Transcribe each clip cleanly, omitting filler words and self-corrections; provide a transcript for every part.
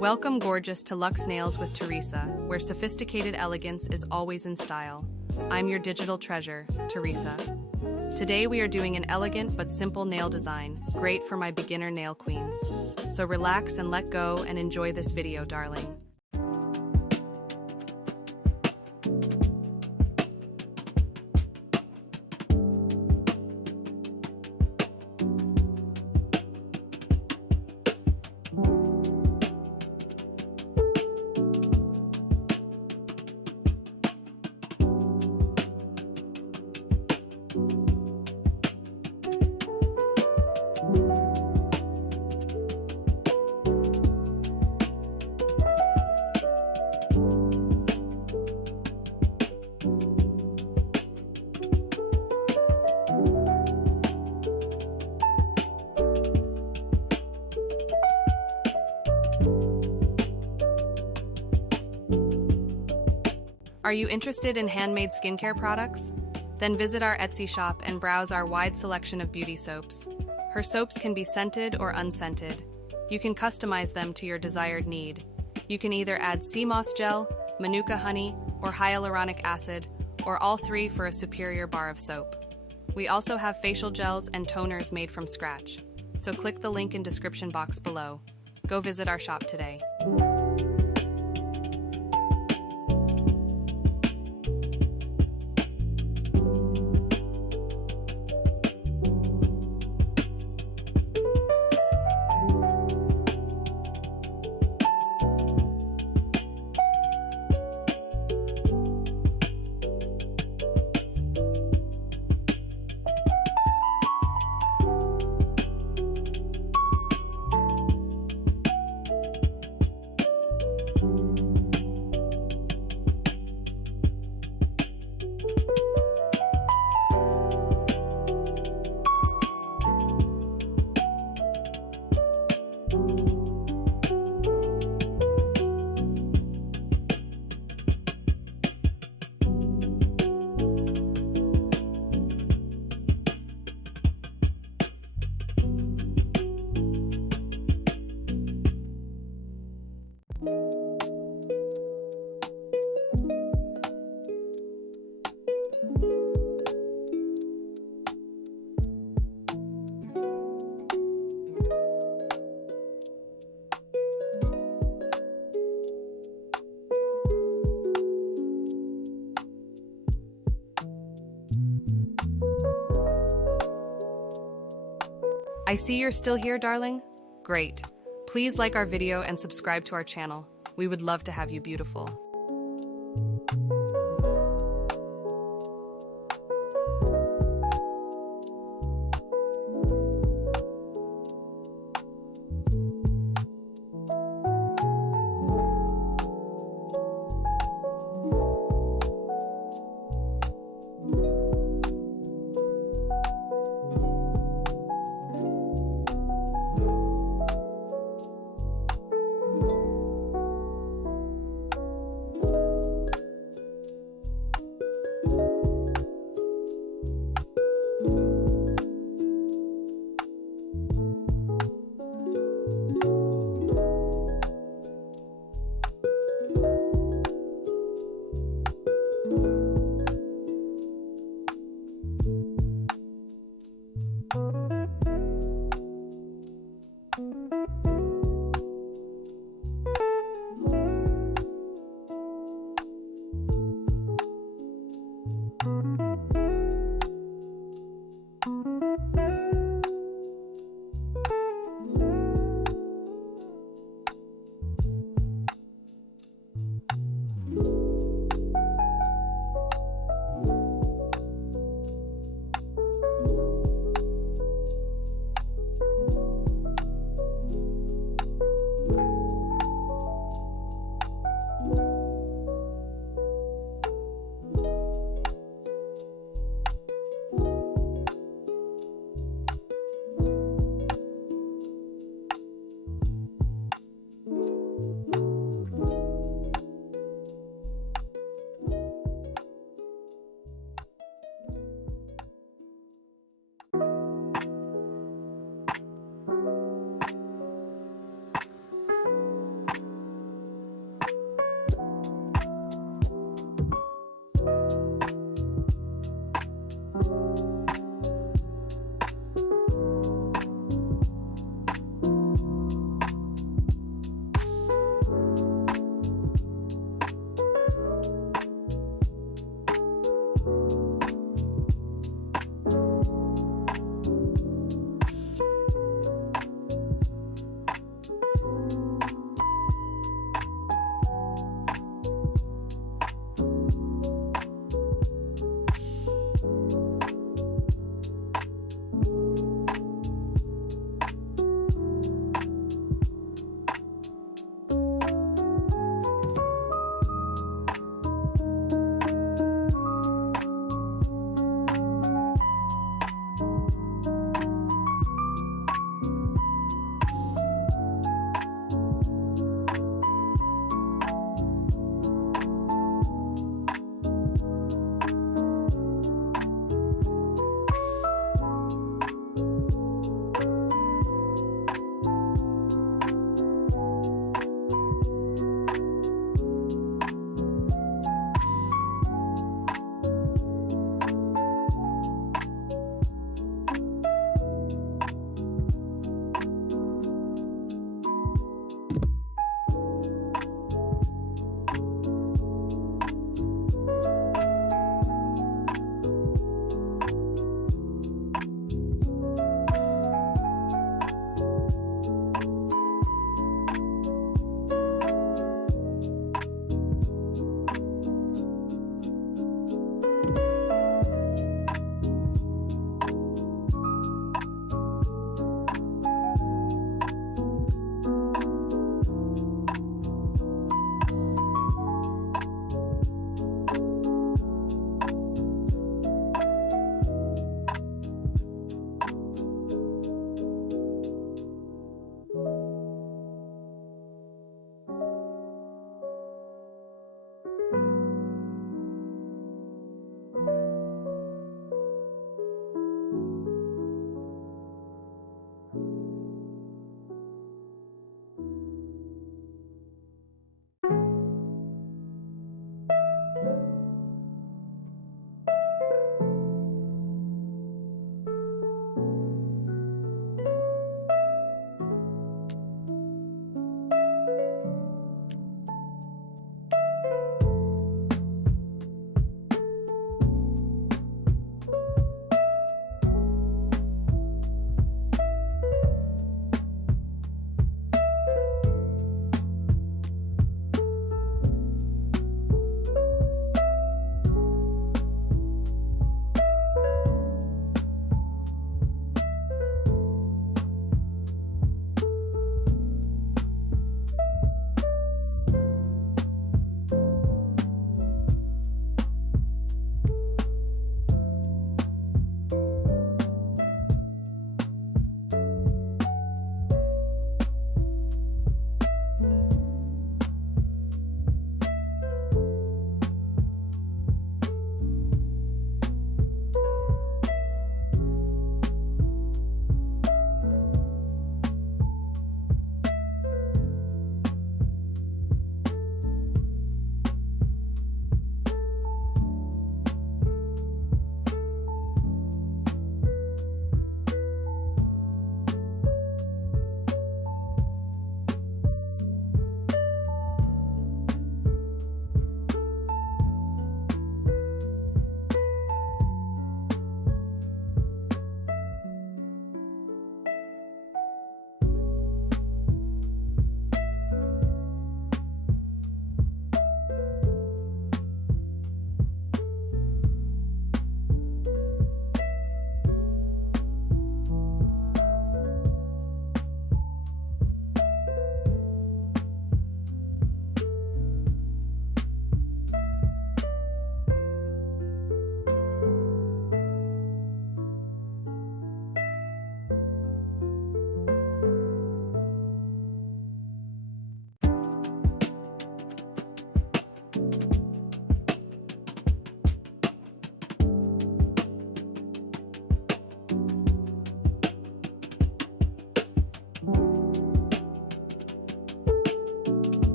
Welcome, gorgeous, to Luxe Nails with Theresa, where sophisticated elegance is always in style. I'm your digital treasure, Theresa. Today we are doing an elegant but simple nail design, great for my beginner nail queens. So relax and let go and enjoy this video, darling. Are you interested in handmade skincare products? Then visit our Etsy shop and browse our wide selection of beauty soaps. Her soaps can be scented or unscented. You can customize them to your desired need. You can either add sea moss gel, manuka honey, or hyaluronic acid, or all three for a superior bar of soap. We also have facial gels and toners made from scratch. So click the link in description box below. Go visit our shop today. I see you're still here, darling? Great. Please like our video and subscribe to our channel. We would love to have you beautiful.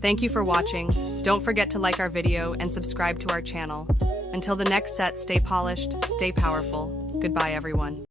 Thank you for watching. Don't forget to like our video and subscribe to our channel. Until the next set, stay polished, stay powerful. Goodbye, everyone.